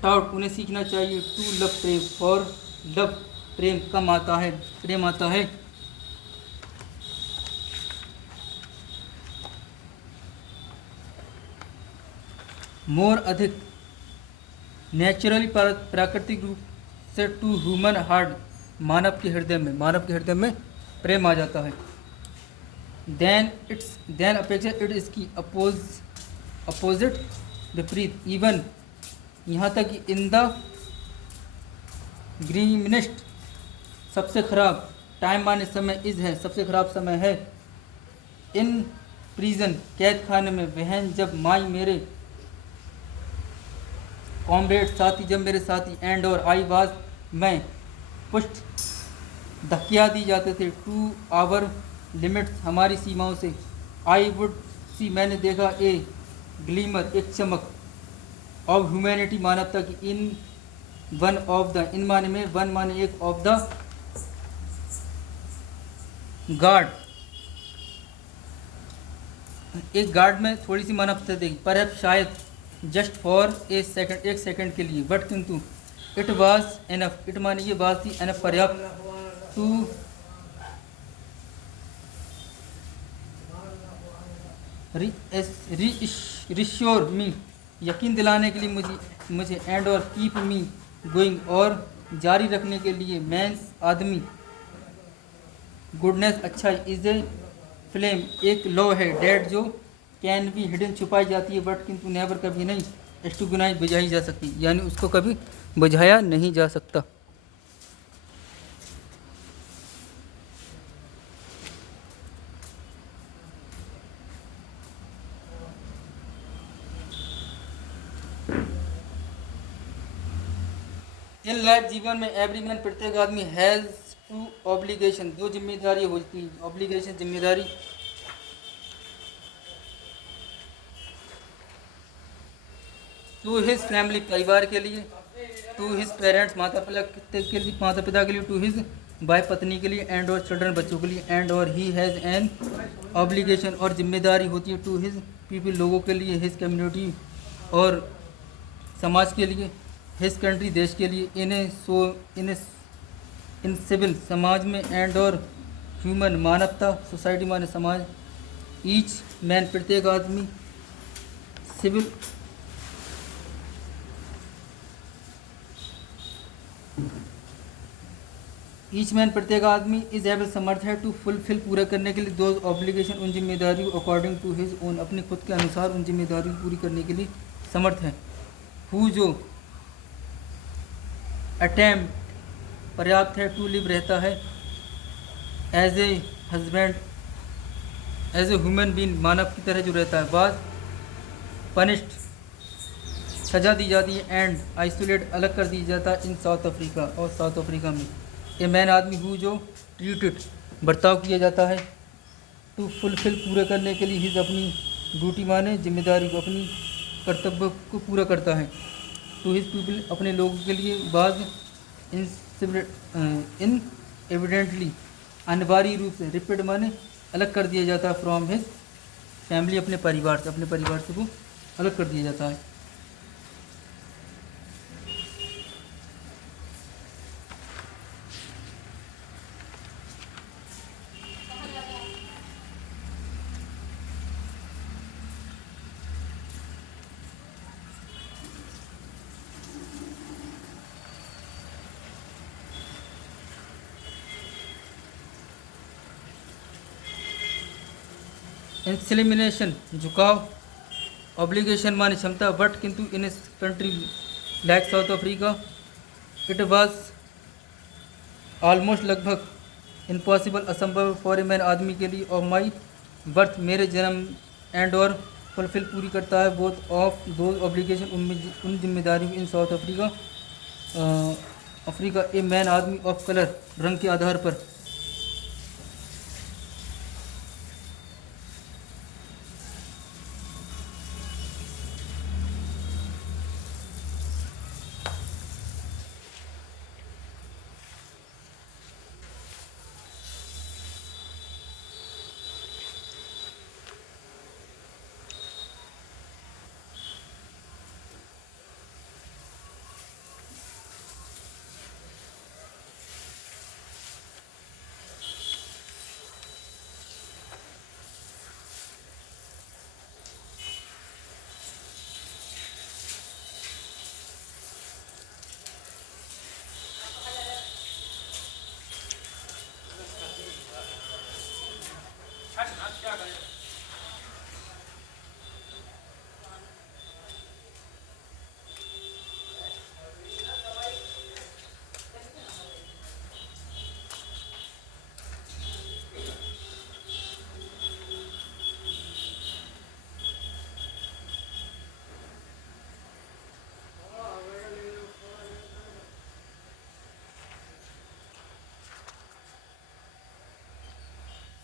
टाउट उन्हें सीखना चाहिए, टू लव प्रेम फॉर लव प्रेम कम आता है प्रेम आता है। मोर अधिक नेचुरली प्राकृतिक रूप से, टू ह्यूमन हार्ट मानव के हृदय में प्रेम आ जाता है। देन अपेक्षा इट इसकी अपोजिट विपरीत, इवन यहाँ तक कि इन द ग्रीमिनेस्ट सबसे खराब, टाइम माने समय, इज है सबसे खराब समय है, इन प्रिजन कैद खाने में, वहन जब माई मेरे कॉमरेड साथी जब मेरे साथी, एंड और आई वाज मैं पुष्ट धकिया दी जाते थे, टू आवर लिमिट्स हमारी सीमाओं से, आई वुड सी मैंने देखा, ए ग्लीमर एक चमक, ऑफ ह्यूमैनिटी मानवता की, in one of the in माने में, वन माने एक, ऑफ द गार्ड एक गार्ड में थोड़ी सी मानवता देखी, पर शायद जस्ट फॉर ए सेकंड एक सेकंड के लिए, बट किंतु इट वाज एनफ इट माने ये बात थी एनफ पर्याप्त, टू रिश्योर मी यकीन दिलाने के लिए मुझे एंड और कीप मी गोइंग और जारी रखने के लिए, मैंस आदमी, गुडनेस अच्छा, इज ए फ्लेम एक लो है, डेड जो कैन बी हिडन छुपाई जाती है, बट किंतु नेवर कभी नहीं एक्सटिंग्विश बुझाई जा सकती, यानी उसको कभी बुझाया नहीं जा सकता। इन लाइफ जीवन में एवरी मैन प्रत्येक आदमी हैज़ टू ऑब्लिगेशन दो जिम्मेदारी होती है, ऑब्लिगेशन जिम्मेदारी, टू हिज फैमिली परिवार के लिए, टू हिज पेरेंट्स माता पिता के लिए, टू हिज वाइफ पत्नी के लिए, एंड और चिल्ड्रन बच्चों के लिए, एंड और ही हैज़ एन ऑब्लिगेशन और जिम्मेदारी होती है, टू हिज पीपल लोगों के लिए, हिज कम्युनिटी और समाज के लिए, हिज कंट्री देश के लिए, इन सिविल समाज में, एंड और ह्यूमन मानवता, सोसाइटी माने समाज, ईच मैन प्रत्येक आदमी, सिविल ईच मैन प्रत्येक आदमी इज एबल समर्थ है टू फुलफिल पूरा करने के लिए दो ऑब्लिगेशन उन जिम्मेदारियों अकॉर्डिंग टू हिज ओन अपनी खुद के अनुसार उन जिम्मेदारियों को पूरी करने के लिए समर्थ है। हु जो अटेम्प्ट पर्याप्त है टू लिव रहता है as a husband as a human being मानव की तरह जो रहता है। वाज पनिश्ड सजा दी जाती है एंड आइसोलेट अलग कर दी जाता है इन साउथ अफ्रीका और साउथ अफ्रीका में। ए मैन आदमी हु जो ट्रीटेड बर्ताव किया जाता है टू फुलफिल पूरे करने के लिए हिज अपनी ड्यूटी माने जिम्मेदारी को अपनी कर्तव्य को पूरा करता है। टू हिज पीपल अपने लोगों के लिए बाद इन एविडेंटली अनिवार्य रूप से रिपीट माने अलग कर दिया जाता है फ्रॉम हिज फैमिली अपने परिवार से वो अलग कर दिया जाता है। इंसलिमिनेशन झुकाव ऑब्लिगेशन माने क्षमता बट किंतु इन इस country like south Africa it was almost लगभग इम्पॉसिबल असंभव फॉर ए मैन आदमी के लिए ऑफ माई बर्थ मेरे जन्म एंड और फुलफिल पूरी करता है बोथ ऑफ दो ऑब्लिगेशन उन जिम्मेदारियों in South Africa Africa a man आदमी ऑफ कलर रंग के आधार पर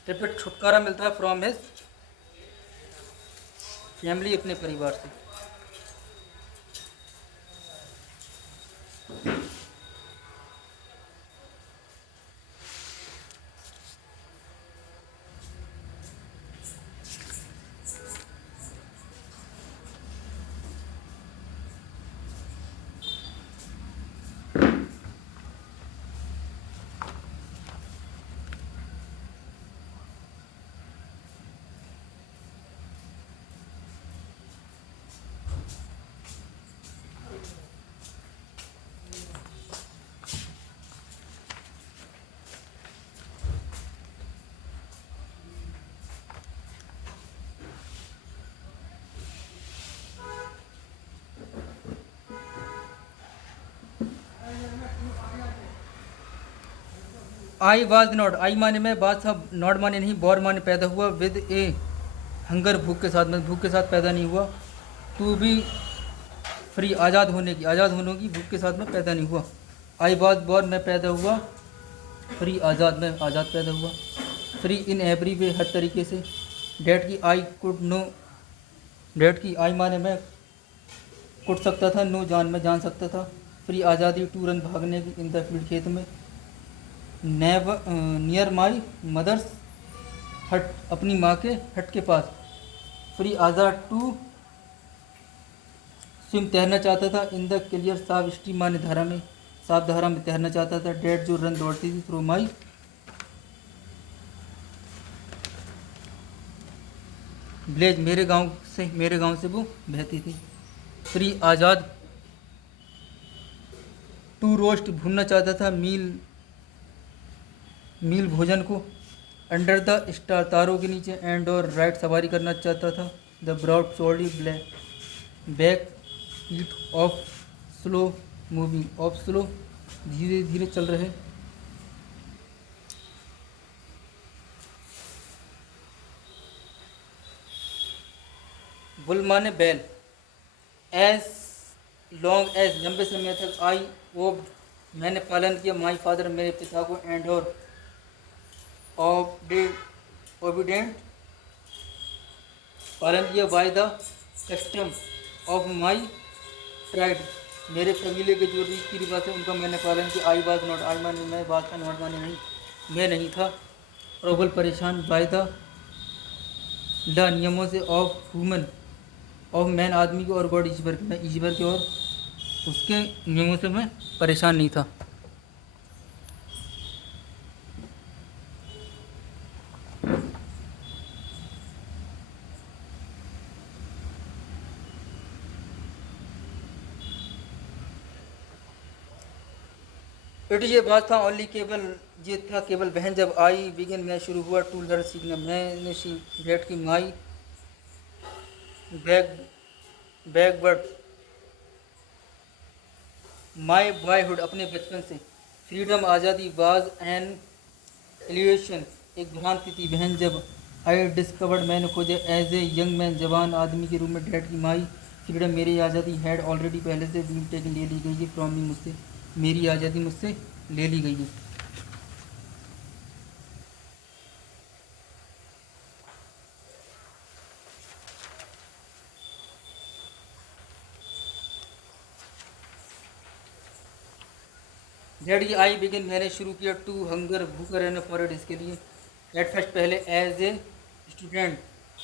रिपीट छुटकारा मिलता है फ्रॉम हिज फैमिली अपने परिवार से। आई वाज नॉट आई माने मैं बात था नॉट माने नहीं बॉर माने पैदा हुआ विद ए हंगर भूख के साथ में भूख के साथ पैदा नहीं हुआ। टू बी फ्री आज़ाद होने की भूख के साथ में पैदा नहीं हुआ। आई वाज बॉर्न मैं पैदा हुआ फ्री आज़ाद में आज़ाद पैदा हुआ। फ्री इन एवरी वे हर तरीके से। डैट की आई कुड नो डैट की आई माने मैं कुट सकता था नो जान मैं जान सकता था। फ्री आज़ादी टू रन भागने की इन द फील्ड खेत में। नेवर नियर माई मदर्स हट अपनी माँ के हट के पास। फ्री आज़ाद टू स्विम तैरना चाहता था इन द क्लियर साफ स्ट्रीम माने धारा में साफ धारा में तैरना चाहता था। डेट जो रन दौड़ती थी थ्रू माई विलेज मेरे गांव से वो बहती थी। फ्री आज़ाद टू रोस्ट भूनना चाहता था मील मील भोजन को अंडर द स्टार तारों के नीचे एंड और राइट सवारी करना चाहता था। द ब्रॉड चौड़ी back eat of slow moving of slow धीरे धीरे चल रहे बुल माने बैल एज लॉन्ग एज लंबे समय तक आई वो मैंने पालन किया माई फादर मेरे पिता को एंड और ओबिडेंट पालन किया by the custom of my tried मेरे कबीले के जो रीति रिवाज है उनका मैंने पालन किया। आई वाज नॉट आई माने मैं बात था नॉट माने नहीं मैं नहीं था। प्रबल परेशान बाय द नियमों से ऑफ ह्यूमन ऑफ मैन आदमी के और गॉड ईश्वर के मैं ईश्वर के और उसके नियमों से मैं परेशान नहीं था। इट ये बात था ओनली केवल ये था केवल बहन जब आई बिगिन मैं शुरू हुआ टू लर्न सीखना मैंने डेट की माई बैकवर्ड माई बॉयहुड अपने बचपन से फ्रीडम आज़ादी वाज एन एलिवेशन एक भ्रांति थी बहन जब आई डिस्कवर्ड मैंने खोजा एज ए यंग मैन जवान आदमी के रूप में डैड की माई फ्रीडम मेरी आज़ादी हैड ऑलरेडी पहले से बीन टेकन ले ली गई है फ्रॉम मी मुझसे मेरी आज़ादी मुझसे ले ली गई है। डेड की आई बिगिन मैंने शुरू किया टू हंगर भूखा रहना फॉर इट इसके लिए एट फर्स्ट पहले एज ए स्टूडेंट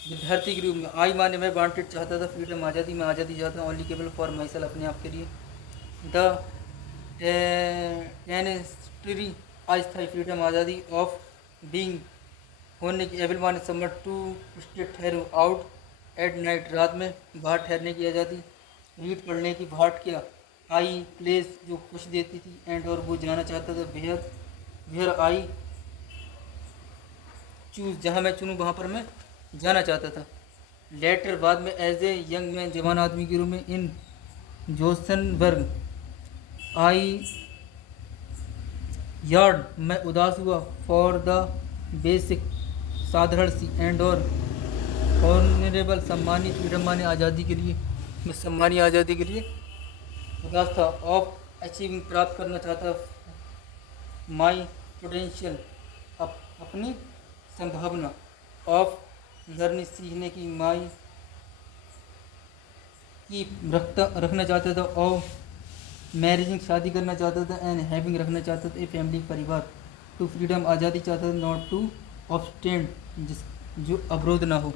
विद्यार्थी के रूप में आई माने मैं वांटेड चाहता था फ्रीडम आज़ादी मैं आज़ादी चाहता हूँ ओनली केवल फॉर माई सेल्फ अपने आप के लिए। द टेनेस्ट्री अस्थाई फ्रीडम आज़ादी ऑफ बीइंग होने की एबल माने समर टू स्टे ठहरो आउट एट नाइट रात में बाहर ठहरने की आज़ादी रीड पढ़ने की भाट क्या आई प्लेस जो खुश देती थी एंड और वो जाना चाहता था वेयर आई चूज़ जहाँ मैं चुनूँ वहाँ पर मैं जाना चाहता था। लेटर बाद में एज ए यंग मैन जवान आदमी के रूप में इन जोसनबर्ग आई यार्ड मैं उदास हुआ फॉर द बेसिक साधारण सी एंड और ऑनरेबल सम्मानित फ्रीडम माने आज़ादी के लिए मैं सम्मानी आज़ादी के लिए उदास था। ऑफ अचीविंग प्राप्त करना चाहता माई पोटेंशियल अपनी संभावना ऑफ लर्निंग सीखने की माई की रखना चाहता था और मैरिजिंग शादी करना चाहता था एंड हैविंग रखना चाहता था ए फैमिली परिवार टू फ्रीडम आज़ादी चाहता था नॉट टू ऑब्स्टेंड जिस जो अवरोध ना हो।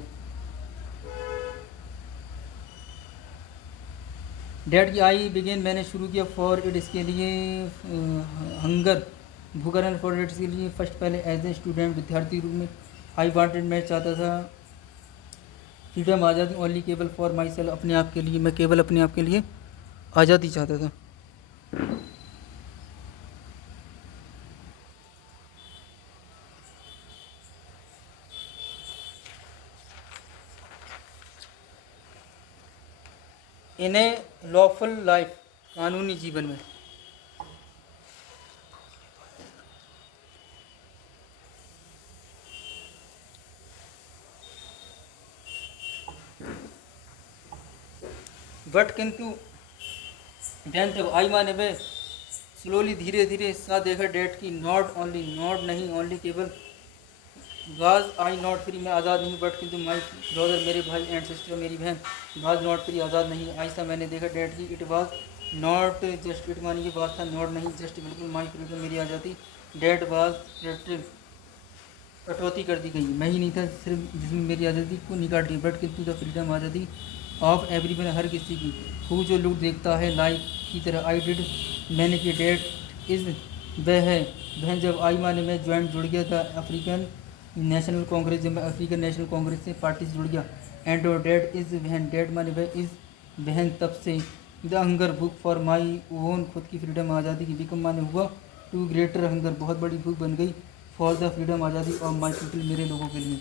डैड की आई बिगेन मैंने शुरू किया फॉर इट इसके लिए हंगर भूखा रहना फॉर इट इसके लिए फर्स्ट पहले एज ए स्टूडेंट विद्यार्थी रूप में आई वांटेड मैं चाहता था फ्रीडम आज़ादी ओनली केवल फॉर माई सेल्फ अपने आप के लिए मैं केवल अपने आप के लिए आज़ादी चाहता था। इन ए लॉफुल लाइफ कानूनी जीवन में बट किंतु डेंट जब आई माने वे स्लोली धीरे धीरे सा देखा डेट की नॉट ओनली नॉट नहीं ओनली केवल वाज आई नॉट फ्री मैं आज़ाद नहीं बट किंतु माई ब्रदर मेरे भाई एंड सिस्टर मेरी बहन वाज नॉट फ्री आज़ाद नहीं ऐसा मैंने देखा डेट की it was not just it मानी की बात था नॉट नहीं जस्ट बिल्कुल माई फ्रीडम मेरी आज़ादी डेट वाज कटौती कर दी गई मैं ही नहीं था सिर्फ जिसमें मेरी आज़ादी को निकाल दी बट किंतु द फ्रीडम आज़ादी ऑफ एवरीवन हर किसी की हु जो लोग देखता है लाइक की तरह आई डिड मैंने की डेट इज़ वह है बहन जब आई माने में ज्वाइंट जुड़ गया था अफ्रीकन नेशनल कांग्रेस जब मैं अफ्रीकन नेशनल कांग्रेस से पार्टी से जुड़ गया एंड और डेट इज़ बहन डेट माने वह इज़ बहन तब से द हंगर भूख फॉर माई ओन खुद की फ्रीडम आज़ादी की बिकम माने हुआ टू ग्रेटर हंगर बहुत बड़ी भूख बन गई फॉर द फ्रीडम, आज़ादी ऑफ माई पीपल, मेरे लोगों के लिए।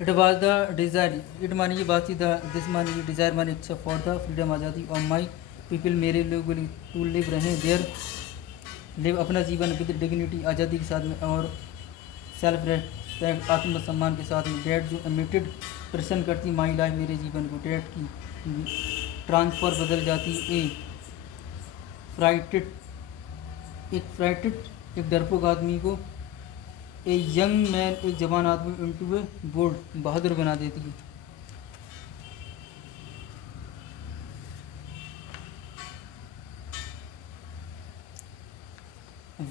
It was the desire, it मानी ये बात थी, दिस मानी डिज़ायर मानी इच्छा, फॉर द फ्रीडम, आज़ादी ऑफ माई पीपल, मेरे लोगों के लिए, टू लिव रहें देयर, लिव अपना जीवन विद डिग्निटी, आज़ादी के साथ में, और सेल्फ रेस्पेक्ट, आत्मसम्मान के साथ में। डेट जो एमिटेड प्रश्न करती माई लाइफ, मेरे जीवन को, डेट की ट्रांसफ़र बदल जाती ए फ्राइटेड, एक डरपोक आदमी को, ए यंग मैन एक जवान आदमी, इनटू ए बोल्ड बहादुर बना देती है।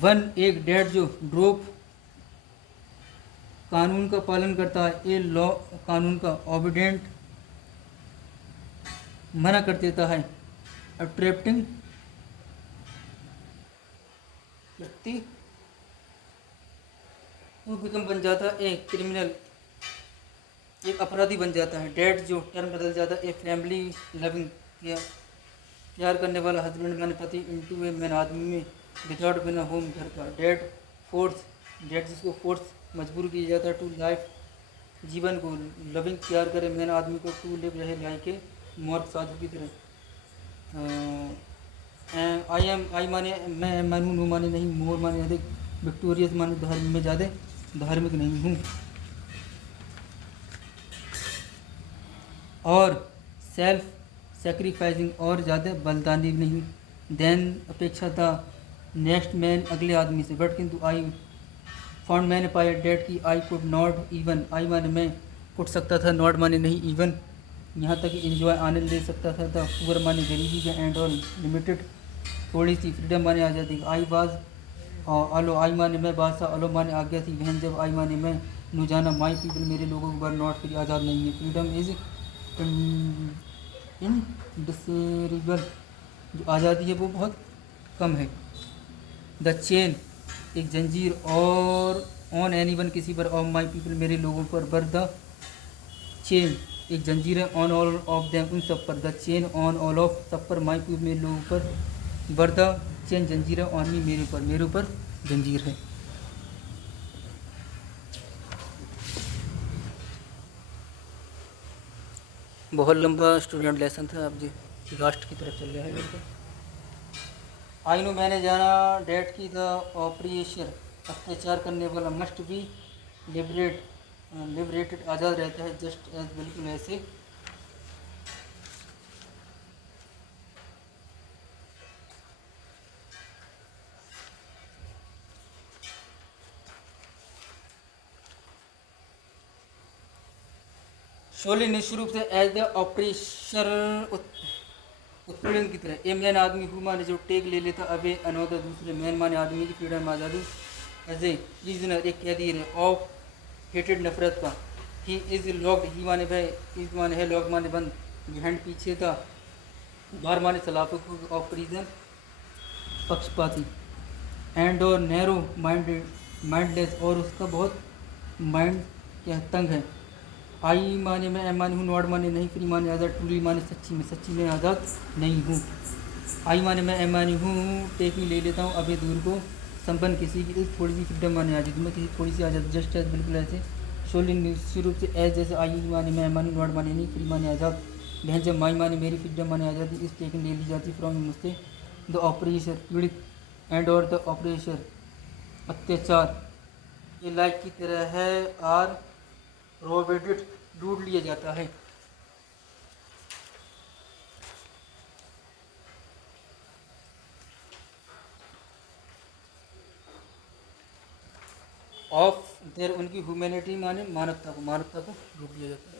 वन एक, डेट जो ड्रोप कानून का पालन करता है, ए लॉ कानून का, ऑबिडेंट मना कर देता है, अट्रैक्टिंग व्यक्ति वो बिकम बन जाता है एक क्रिमिनल, एक अपराधी बन जाता है। डेट जो टर्म बदल जाता है, ए फैमिली लविंग, प्यार करने वाला हस्बैंड मैंने पति, इनटू ए मैन आदमी में, विदाउट बिना होम घर का। डेट फोर्स, डेट जिसको फोर्स मजबूर किया जाता है, टू लाइफ जीवन को, लविंग प्यार करे मैन आदमी को, टू लिव रहे लाइक ए मॉर्ग साधु की तरह। आई माने मैं मानूँ, नो माने नहीं, मोर माने अधिक, विक्टोरियस माने धर्म में ज़्यादा धार्मिक नहीं हूँ, और सेल्फ सेक्रीफाइसिंग और ज़्यादा बलिदानी नहीं हूँ, देन अपेक्षा था नेक्स्ट मैन अगले आदमी से, बट किंतु आई फाउंड मैंने पाया, डेट की आई कुड नॉट इवन, आई माने मैं, कुट सकता था, नॉट माने नहीं, इवन यहाँ तक इन्जॉय आनंद ले सकता था, द पुअर माने गरीबी का, एंड ऑल लिमिटेड थोड़ी सी, फ्रीडम माने आज़ादी, आई वाज अलो, आई माने मैं बादशाह, अलो माने आज्ञा थी, बहन जब आई माने मैं, नो जाना माई पीपल, मेरे लोगों को, बर नॉट फ्री आज़ाद नहीं है, फ्रीडम इज इनडिसेरेबल, जो आज़ादी है वो बहुत कम है। द चेन एक जंजीर, और ऑन एनी वन किसी पर, ऑफ माई पीपल मेरे लोगों पर, बर द चेन एक जंजीर है, ऑन ऑल ऑफ देम उन सब पर, the chain on all of सब पर, माई पीपल मेरे लोगों पर, बर द चेन जंजीर है, ऑन मी मेरे ऊपर, मेरे ऊपर जंजीर है। बहुत लंबा स्टूडेंट लेसन था, अब जी लास्ट की तरफ चल रहा है बिल्कुल। आई नो मैंने जाना, डेट की द ऑपरेशन, अत्याचार करने वाला मस्ट बी लिबरेटेड आज़ाद रहता है, जस्ट एज बिल्कुल ऐसे, शोले निश्चित रूप से एज द ऑपरेशन उत्पीड़न की तरह, ए मैन आदमी हु माने जो टेक ले लेता, अबे अनोदर दूसरे, मैन माने आदमी की, फ्रीडम आज़ादी, एज ए प्रिजनर एक कैदी है, ऑफ हेटेड नफरत का, ही इज लॉक्ड, ही माने भाई, इज माने है, लॉक माने बंद, बिहाइंड पीछे था, बार माने सलाफत ऑफ प्रिजन पक्षपाती, एंड और नैरो माइंडलेस, और उसका बहुत माइंड क्या तंग है। आई माने मैं, एम माने हूँ, नॉट माने नहीं, फ्री माने आज़ाद, ट्रूली माने सच्ची में, सच्ची में आज़ाद नहीं हूँ। आई माने मैं, एम माने हूँ, टेक ही ले लेता हूँ, अभी दूर को, संपन्न किसी की थोड़ी सी फ्रीडम माने आज़ादी में, किसी थोड़ी सी आज़ाद, जस्ट एज बिल्कुल ऐसे, शोली निश्चित रूप से एज जैसे, आई माने मैं, एम माने नॉट माने नहीं, फ्री माने आज़ाद, बहन जब माई माने मेरी, फ्रीडम माने आज़ादी, इस टेकन ले ली जाती फ्रॉम मुझसे, द ऑपरेशन पीड़ित, एंड और द ऑपरेशन अत्याचार, ये लाइक की तरह है, आर रोबेटेड ढूंढ लिया जाता है। ऑफ देर उनकी ह्यूमैनिटी माने मानवता को ढूंढ लिया जाता है।